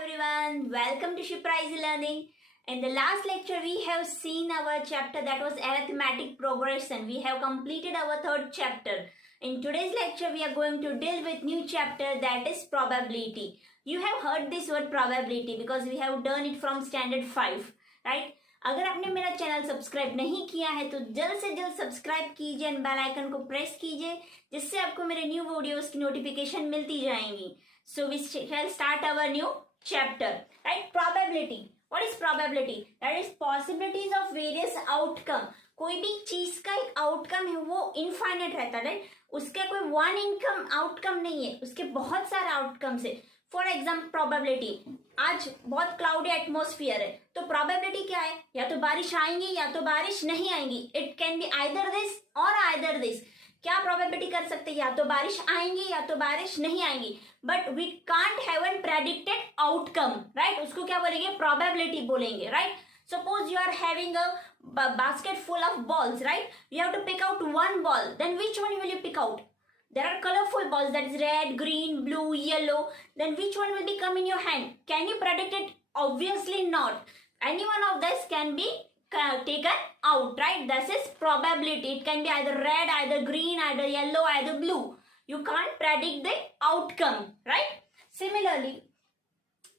everyone, welcome to Shiprise Learning. In the last lecture, we have seen our chapter that was arithmetic progression. We have completed our third chapter. In today's lecture, we are going to deal with new chapter that is probability. You have heard this word probability because we have done it from standard 5, right? अगर आपने मेरा channel subscribe नहीं किया है तो जल्द से जल्द सब्सक्राइब कीजिए एंड बेल आइकन को प्रेस कीजिए जिससे आपको मेरे न्यू वीडियोस की नोटिफिकेशन मिलती जाएंगी. So we shall start our new chapter, right? Probability. What is probability? That is possibilities of various outcome. कोई भी चीज का एक आउटकम है वो इनफाइनाइट रहता है, राइट? उसका कोई वन इनकम आउटकम नहीं है, उसके बहुत सारे आउटकम्स है. For example probability. आज बहुत क्लाउडी एटमोस्फियर है तो प्रोबेबिलिटी क्या है? या तो बारिश आएंगी या तो बारिश नहीं आएंगी. It can be either this और आइदर दिस. क्या प्रोबेबिलिटी कर सकते हैं? या तो बारिश आएंगी या तो बारिश नहीं आएंगी. But we can't have an predicted outcome, right? उसको क्या बोलेंगे? प्रोबेबिलिटी बोलेंगे, right? Suppose you are having a basket full of balls, right? You have to pick out one ball. Then which one will you pick out? There are colorful balls, that is red, green, blue, yellow. Then which one will become in your hand? Can you predict it? Obviously not. Any one of this can be taken out, right? This is probability. It can be either red, either green, either yellow, either blue. You can't predict the outcome, right? Similarly,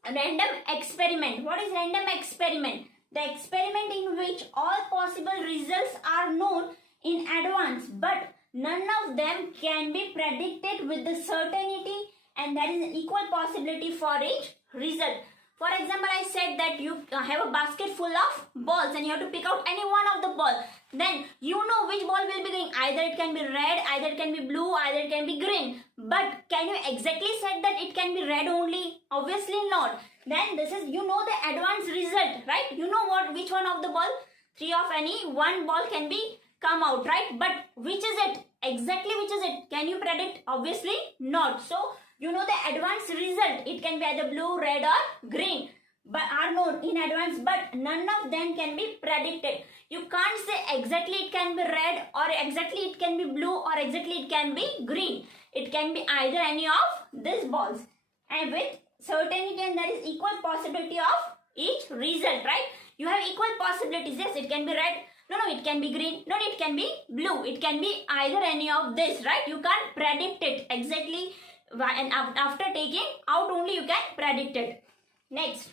a random experiment. What is random experiment? The experiment in which all possible results are known in advance, but none of them can be predicted with the certainty, and there is an equal possibility for each result. For example, I said that you have a basket full of balls and you have to pick out any one of the ball. Then you know which ball will be going. Either it can be red, either it can be blue, either it can be green. But can you exactly say that it can be red only? Obviously not. Then this is, you know the advanced result, right? You know which one of the ball, 3 of any one ball can be come out, right? But which is it? Exactly which is it? Can you predict? Obviously not. So you know the advanced result. It can be either blue, red or green, but are known in advance, but none of them can be predicted. You can't say exactly it can be red or exactly it can be blue or exactly it can be green. It can be either any of these balls, and with certainty, and there is equal possibility of each result, right? You have equal possibilities. Yes, it can be red. No, it can be green. No, it can be blue. It can be either any of this, right? You can't predict it exactly, and after taking out only you can predict it. Next,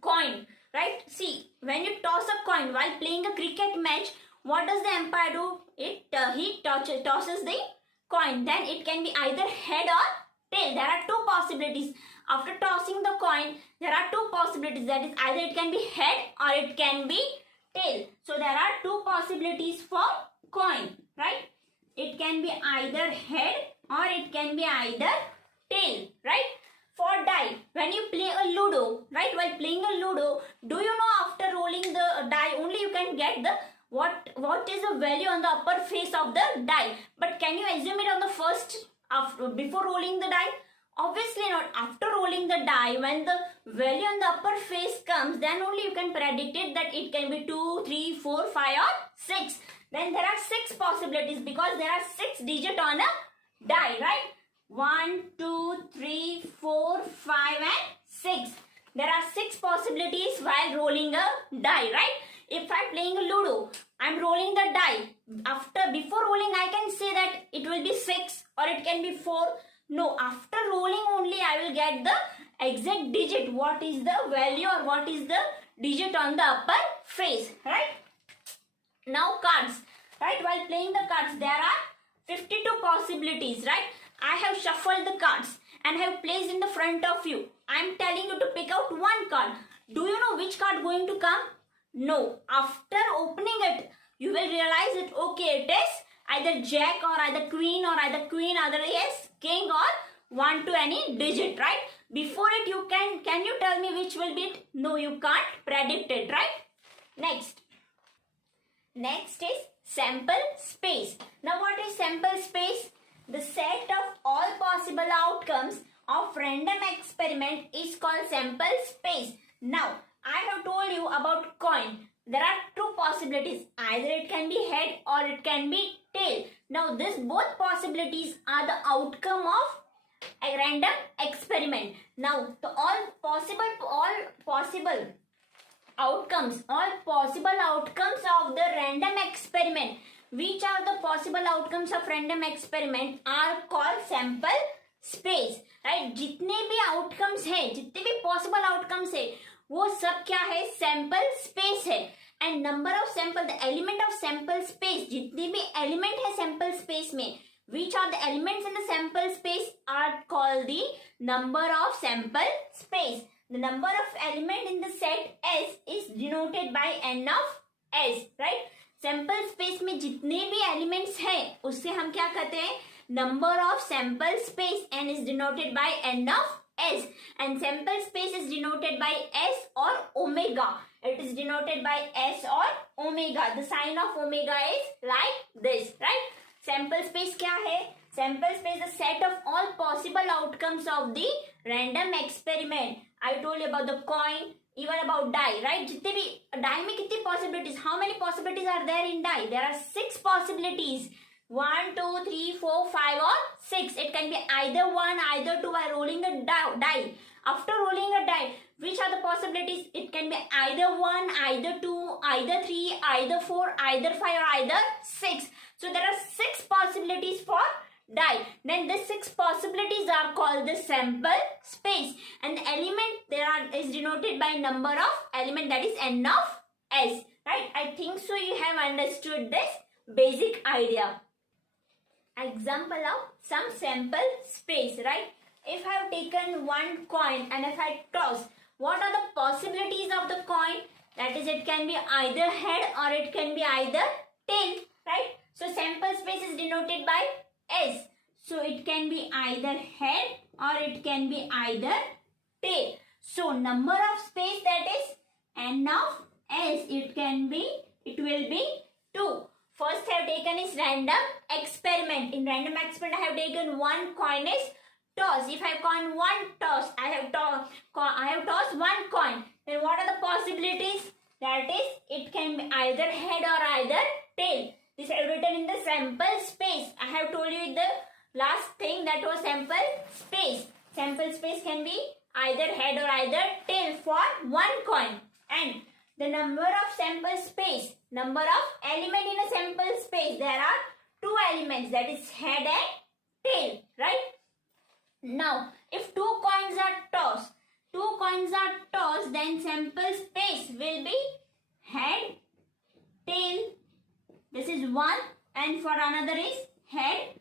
coin, right? See, when you toss a coin while playing a cricket match, what does the umpire do? He tosses the coin. Then it can be either head or tail. There are two possibilities. After tossing the coin, there are two possibilities. That is, either it can be head or it can be tail. So there are two possibilities for coin, right? It can be either head or it can be either tail, right? For die, when you play a Ludo, right? While playing a Ludo, do you know after rolling the die only you can get the what is the value on the upper face of the die? But can you assume it on the first before rolling the die? Obviously not. After rolling the die, when the value on the upper face comes, then only you can predict it that it can be 2, 3, 4, 5 or 6. Then there are 6 possibilities because there are 6 digits on a die, right? 1, 2, 3, 4, 5 and 6. There are 6 possibilities while rolling a die, right? If I'm playing a Ludo, I'm rolling the die. Before rolling, I can say that it will be 6 or it can be 4. No, after rolling only I will get the exact digit. What is the value or what is the digit on the upper face, right? Now cards, right? While playing the cards, there are 52 possibilities, right? I have shuffled the cards and have placed in the front of you. I am telling you to pick out one card. Do you know which card going to come? No. After opening it, you will realize it. Okay, it is either jack or either queen, either yes, king or 1 to any digit, right? Before it, you can you tell me which will be it? No, you can't predict it, right? Next is sample space. Now what is sample space? The set of all possible outcomes of random experiment is called sample space. Now, I have told you about coin. There are two possibilities. Either it can be head or it can be tail. Now, both possibilities are the outcome of a random experiment. Now, the all possible outcomes of the random experiment. Which are the possible outcomes of random experiment are called sample space, right? जितने भी outcomes है, जितने भी possible outcomes है, वो सब क्या है? sample space है. And number of sample, the element of sample space, जितने भी element है sample space में, which are the elements in the sample space are called the number of sample space. The number of element in the set S is denoted by n of S, right? Sample space में जितने भी elements हैं उससे हम क्या कहते हैं? Number of sample space. N is denoted by n of S and sample space is denoted by S और omega. It is denoted by S और omega. The sign of omega is like this, right? Sample space क्या है? Sample space the set of all possible outcomes of the random experiment. I told you about the coin, even about die, right? जितने भी die में कितनी possibilities, how many possibilities are there in die? There are 6 possibilities. 1, 2, 3, 4, 5 or 6. It can be either 1, either 2 by rolling a die. After rolling a die, which are the possibilities? It can be either 1, either 2, either 3, either 4, either 5 or either 6. So there are 6 possibilities for die. Then the 6 possibilities are called the sample space, and the element there is denoted by number of element, that is n of s, right? I think so you have understood this basic idea. Example of some sample space, right? If I have taken one coin and if I toss, what are the possibilities of the coin? That is, it can be either head or it can be either tail, right? So sample space is denoted by S. So it can be either head or it can be either tail. So number of space, that is n of s, it will be 2. First I have taken is random experiment. In random experiment I have taken one coin is toss. If I have one toss, I have tossed one coin. Then what are the possibilities? That is, it can be either head or either tail. This I have written in the sample space. I have told you the last thing, that was sample space. Sample space can be either head or either tail for one coin. And the number of sample space, number of element in a sample space, there are 2 elements, that is head and tail, right? Now, if 2 coins are tossed, then sample space will be head, tail. This is one, and for another is head,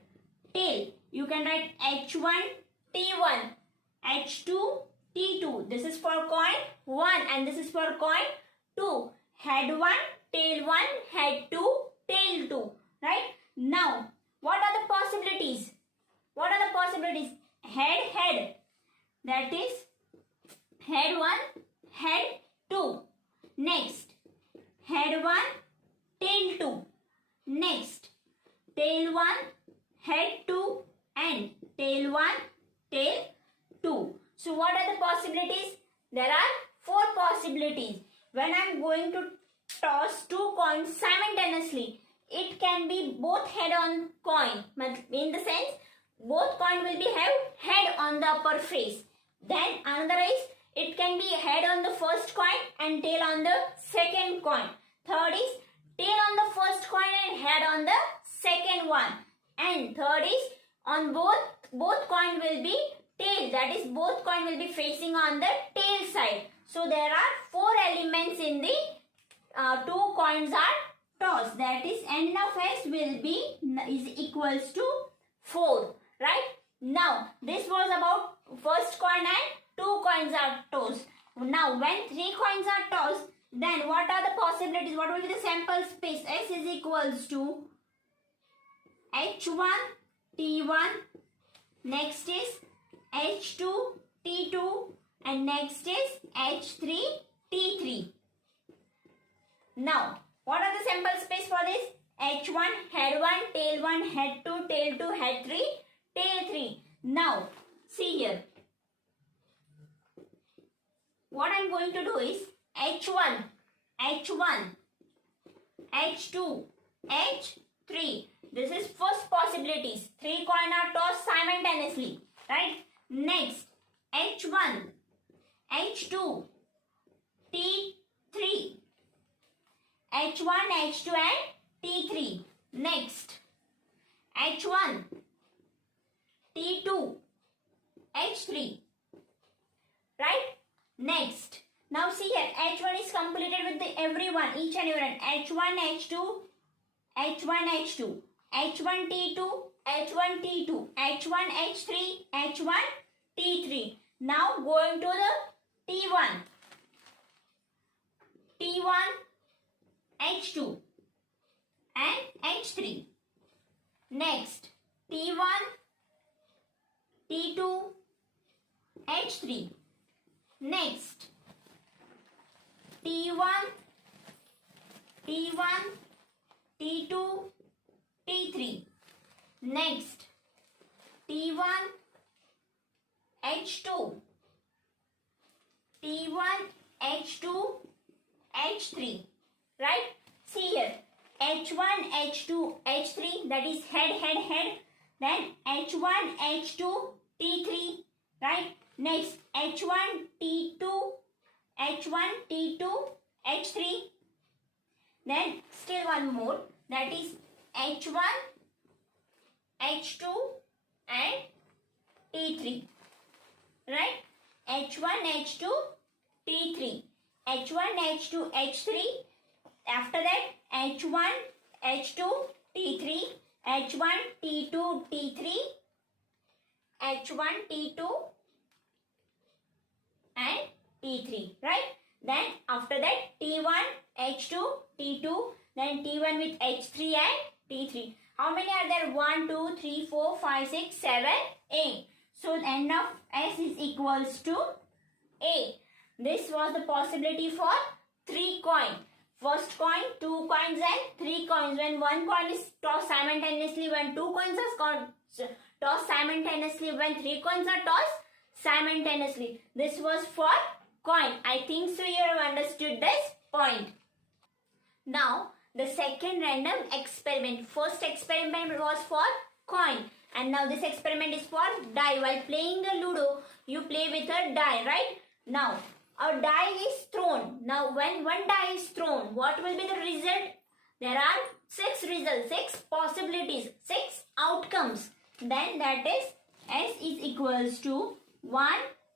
tail. You can write H1, T1, H2, T2. This is for coin 1 and this is for coin 2. Head 1, tail 1, head 2, tail 2. Right? Now, what are the possibilities? Head, head. That is head 1, head 2. Next, head 1, tail 2. Next, tail 1, head 2 and tail 1, tail 2. So what are the possibilities? There are 4 possibilities. When I am going to toss 2 coins simultaneously, it can be both head on coin. In the sense, both coin will be have head on the upper face. Then another is, it can be head on the first coin and tail on the second coin. Third is, tail on the first coin and head on the second one. And third is, on both coin will be tail, that is both coin will be facing on the tail side. So there are 4 elements in the 2 coins are tossed, that is n of s will be is equals to 4, right? Now this was about first coin and 2 coins are tossed. Now when 3 coins are tossed, then what are the possibilities? What will be the sample space? S is equals to H1, T1, next is H2, T2 and next is H3, T3. Now, what are the sample space for this? H1, head 1, tail 1, head 2, tail 2, head 3, tail 3. Now, see here. What I am going to do is H1, H2, H3. This is first possibilities. 3 coin are tossed simultaneously, right? Next, H1, H2, T3, H1, H2 and T3. Next, H1, T2, H3, right? Next, now see here, H1 is completed with the everyone, each and everyone. H1, H2, H1, H2, H1, T2, H1, T2, H1, H3, H1, T3. Now going to the T1, T1, H2 and H3. Next, T1, T2, H3. Next, T1, T1, T2, T3. Next, T1, H2, T1, H2, H3. Right? See here, H1, H2, H3, that is head. Then H1, H2, T3. Right? Next, H1, T2, H1, T2, H3. Then still one more, that is H1, H2 and T3. Right? H1, H2, T3. H1, H2, H3. After that, H1, H2, T3. H1, T2, T3. H1, T2 and T3. Right? Then after that, T1, H2, T2. Then T1 with H3 and T3. How many are there? 1, 2, 3, 4, 5, 6, 7, 8. So the end of S is equals to 8. This was the possibility for 3 coins. First coin, 2 coins and 3 coins. When 1 coin is tossed simultaneously, when 2 coins are tossed simultaneously, when 3 coins are tossed simultaneously. This was for coin. I think so you have understood this point. Now, the second random experiment. First experiment was for coin. And now this experiment is for die. While playing the Ludo, you play with a die, right? Now, a die is thrown. Now, when one die is thrown, what will be the result? There are 6 results, 6 possibilities, 6 outcomes. Then that is S is equals to 1,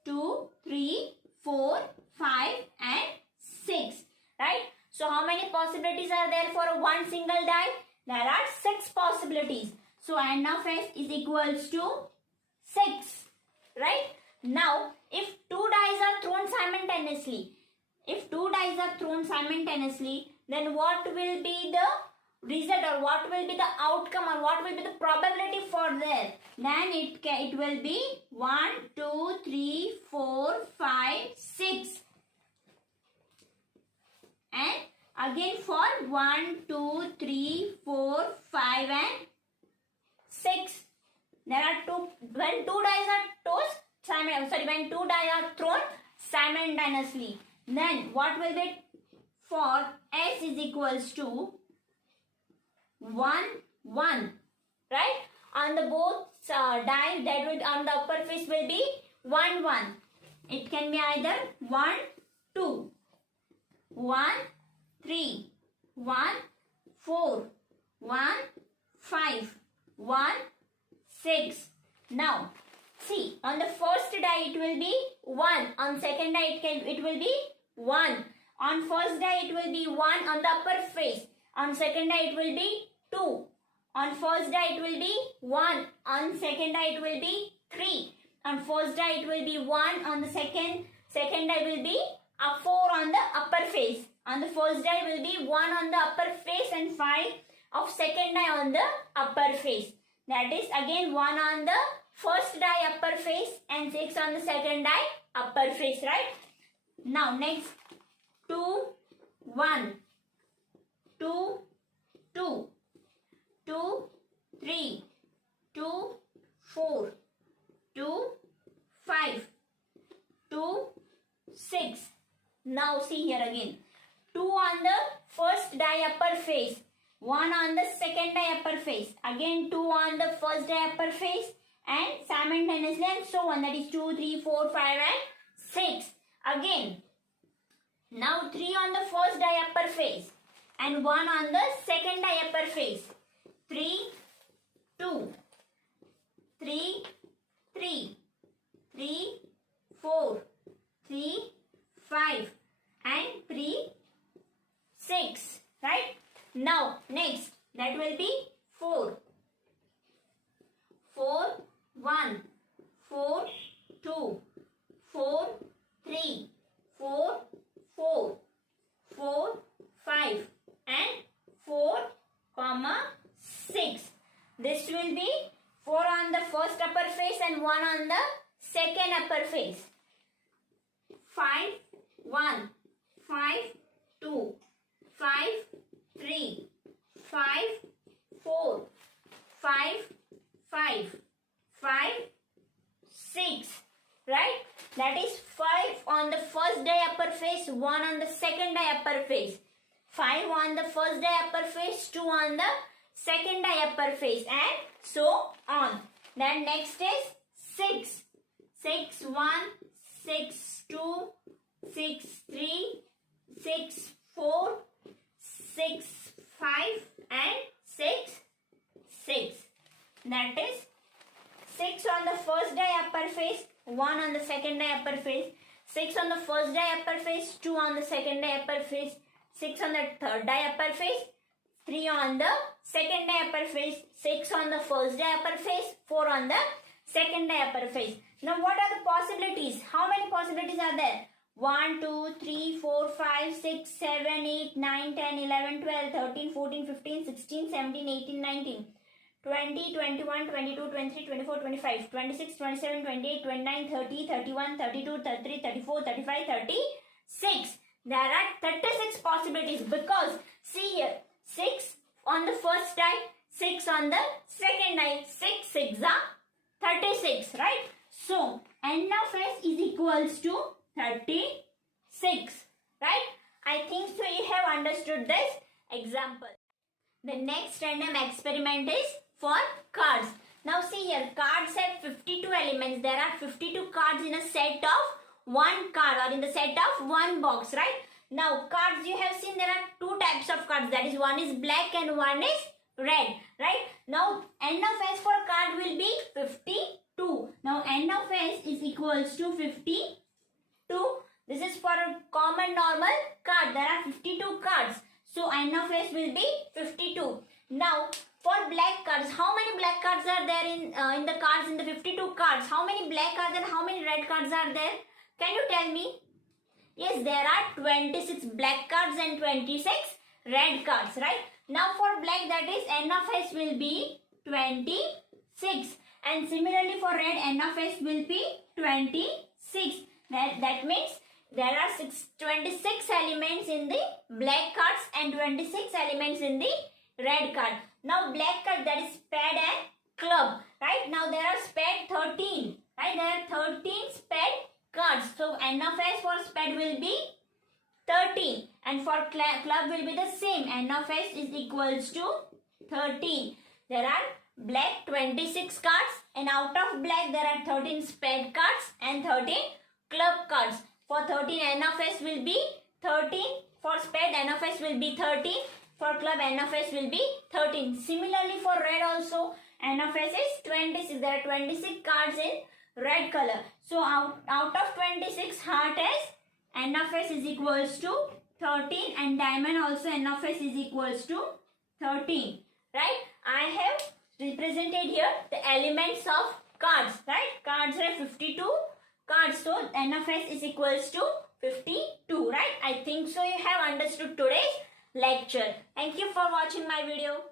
2, 3, 4, 5 and 6. Right? So, how many possibilities are there for one single die? There are 6 possibilities. So, N of S is equals to 6. Right? Now, if 2 dice are thrown simultaneously, then what will be the result, or what will be the outcome, or what will be the probability for there? Then it will be 1, 2, 3, 4, 5, 6. And again for 1, 2, 3, 4, 5 and 6. There are when 2 dice are tossed, when 2 dice are thrown simultaneously, then what will be for S is equals to 1, 1. Right? On the both die, that will on the upper face will be 1, 1. It can be either 1, 2, 1, 3, 1, 4, 1, 5, 1, 6. Now, see, on the first die it will be 1. On second die it will be 1. On first die it will be 1 on the upper face. On second die it will be 2. On first die it will be 1. On second die it will be 3. On first die it will be 1. On the second die will be a 4 on the upper face. On the first die will be 1 on the upper face and 5 of second die on the upper face. That is again 1 on the first die upper face and 6 on the second die upper face, right? Now next 2, 1, 2, 2, 2, 3, 2, 4, 2, 5, 2, 6. Now see here again. 2 on the first die upper face. 1 on the second die upper face. Again 2 on the first die upper face and simultaneously and so on. That is 2, 3, 4, 5 and 6. Again, now 3 on the first diaper face and 1 on the second diaper face. 3, 2, 3, 3, 3, 4, 3, 5 and 3, 6. Right? Now next that will be 4. 4, 1, 4, 2, 4, 3, 4, 4, 4, 5 and 4, 6. This will be 4 on the first upper face and 1 on the second upper face. 5, 1, 5, 2, 5, 3, 5, 4, 5, 5, 5, 6. Right? That is 5 on the first diaper face, 1 on the second diaper face. 5 on the first diaper face, 2 on the second diaper face and so on. Then next is 6. 6, 1, 6, 2, 6, 3, 6, 4, 6, 5 and 6, 6. That is 6 on the first diaper face, 1 on the second diaper face, 6 on the first diaper face, 2 on the second diaper face, 6 on the third diaper face, 3 on the second diaper face, 6 on the first diaper face, 4 on the second diaper face. Now what are the possibilities? How many possibilities are there? 1, 2, 3, 4, 5, 6, 7, 8, 9, 10, 11, 12, 13, 14, 15, 16, 17, 18, 19. 20, 21, 22, 23, 24, 25, 26, 27, 28, 29, 30, 31, 32, 33, 34, 35, 36. There are 36 possibilities because see here 6 on the first die, 6 on the second die, 6 6 are 36, right? So n of s is equals to 36, right? I think so you have understood this example. The next random experiment is for cards. Now see here, cards have 52 elements. There are 52 cards in a set of one card or in the set of one box, right? Now cards you have seen there are two types of cards. That is one is black and one is red, right? Now n of s for card will be 52. Now n of s is equals to 52. This is for a common normal card. There are 52 cards. So n of s will be 52. Now for black cards, how many black cards are there in the cards, in the 52 cards? How many black cards and how many red cards are there? Can you tell me? Yes, there are 26 black cards and 26 red cards, right? Now for black, that is n of s will be 26 and similarly for red n of s will be 26. That means there are 26 elements in the black cards and 26 elements in the red card. Now black card, that is spade and club, right? Now there are spade 13, right? There are 13 spade cards. So n of s for spade will be 13 and for club will be the same. N of s is equals to 13. There are black 26 cards and out of black there are 13 spade cards and 13 club cards. For 13 n of s will be 13. For spade n of s will be 13. For club n of s will be 13. Similarly for red also n of s is 26. There are 26 cards in red color. So out of 26, heart is n of s is equals to 13 and diamond also n of s is equals to 13. Right? I have represented here the elements of cards. Right? Cards are 52 cards. So n of s is equals to 52. Right? I think so you have understood today's lecture. Thank you for watching my video.